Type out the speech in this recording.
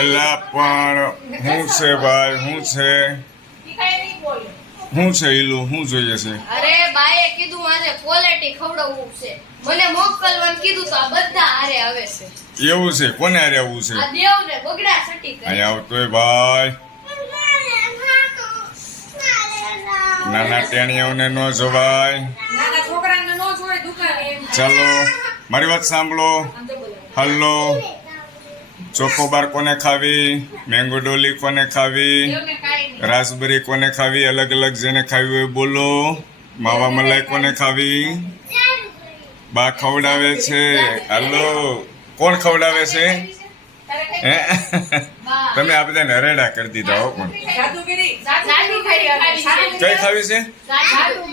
એલા પણ શું છે ભાઈ, શું છે ઈલું, શું જોઈએ છે? અરે બાએ કીધું આજે ક્વોલિટી ખવડાવવું છે, મને મોકલવાનું કીધું તો આ બધા હારે આવે છે. એવું છે? કોને હારે આવવું છે? આ દેવ ને બગડા સટી કરે. અહીંયા આવતોય ભાઈ, નાના ટેણીઓને ન જવાય. નાના છોકરાને નો જોય દુકાને એમ. ચાલો મારી વાત સાંભળો. હલ્લો, ચોકોબાર કોને ખાવી, મેંગો ડોલી કોને ખાવી, દેવને કાઈ નહીં. રાસબેરી કોને ખાવી, અલગ અલગ જેને ખાવી હોય બોલો. માવા મલાઈ કોને ખાવી? બા ખવડાવે છે. હલ્લો, કોણ ખવડાવે છે? હે? તમે આ બધાને હરેડા કરી દીધા હો. પણ જાદુગીરી જાદુ ખાઈ કઈ ખાવી છે? જાદુ